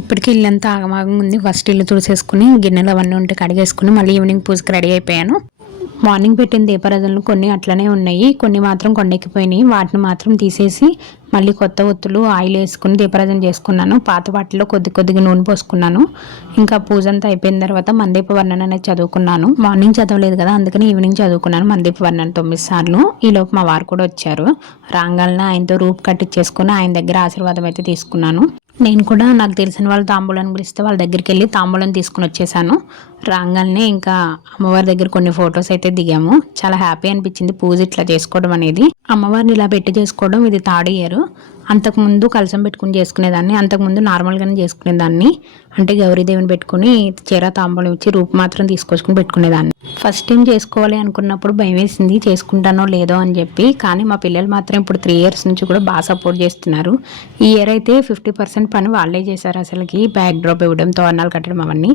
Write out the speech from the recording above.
ఇప్పటికి ఇల్లంతా ఆగమాగం ఉంది. ఫస్ట్ ఇల్లు తుడిసేసుకుని గిన్నెలు అవన్నీ ఉంటే కడిగేసుకుని మళ్ళీ ఈవినింగ్ పూజకి రెడీ అయిపోయాను. మార్నింగ్ పెట్టిన దీపారాధనలు కొన్ని అట్లనే ఉన్నాయి, కొన్ని మాత్రం కొండెక్కిపోయినాయి. వాటిని మాత్రం తీసేసి మళ్ళీ కొత్త ఒత్తులు ఆయిల్ వేసుకుని దీపారాధన చేసుకున్నాను. పాత వాటిలో కొద్దిగా నూనె పోసుకున్నాను. ఇంకా పూజ అంతా అయిపోయిన తర్వాత మందీప వర్ణన అనేది చదువుకున్నాను. మార్నింగ్ చదవలేదు కదా, అందుకని ఈవినింగ్ చదువుకున్నాను మందీప వర్ణన 9 సార్లు. ఈలోపు మా వారు కూడా వచ్చారు. రాంగాలన ఆయనతో రూప్ కట్టించేసుకుని ఆయన దగ్గర ఆశీర్వాదం అయితే తీసుకున్నాను. నేను కూడా నాకు తెలిసిన వాళ్ళు తాంబూలాన్ని పిలిస్తే వాళ్ళ దగ్గరికి వెళ్ళి తాంబూలం తీసుకుని వచ్చేసాను. రాగానే ఇంకా అమ్మవారి దగ్గర కొన్ని ఫొటోస్ అయితే దిగాము. చాలా హ్యాపీ అనిపించింది పూజ ఇట్లా చేసుకోవడం అనేది. అమ్మవారిని ఇలా పెట్టి చేసుకోవడం ఇది థర్డ్ ఇయర్. అంతకుముందు కలసం పెట్టుకుని చేసుకునేదాన్ని, అంతకుముందు నార్మల్గానే చేసుకునేదాన్ని. అంటే గౌరీదేవిని పెట్టుకుని చీర తాంబూలం ఇచ్చి రూపు మాత్రం తీసుకొచ్చుకుని పెట్టుకునేదాన్ని. ఫస్ట్ టైం చేసుకోవాలి అనుకున్నప్పుడు భయం వేసింది, చేసుకుంటానో లేదో అని చెప్పి. కానీ మా పిల్లలు మాత్రం ఇప్పుడు 3 years నుంచి కూడా బాగా సపోర్ట్ చేస్తున్నారు. ఈ ఇయర్ అయితే 50% పని వాళ్ళే చేశారు. అసలుకి బ్యాక్ డ్రాప్ ఇవ్వడం, తోరణాలు కట్టడం అవన్నీ.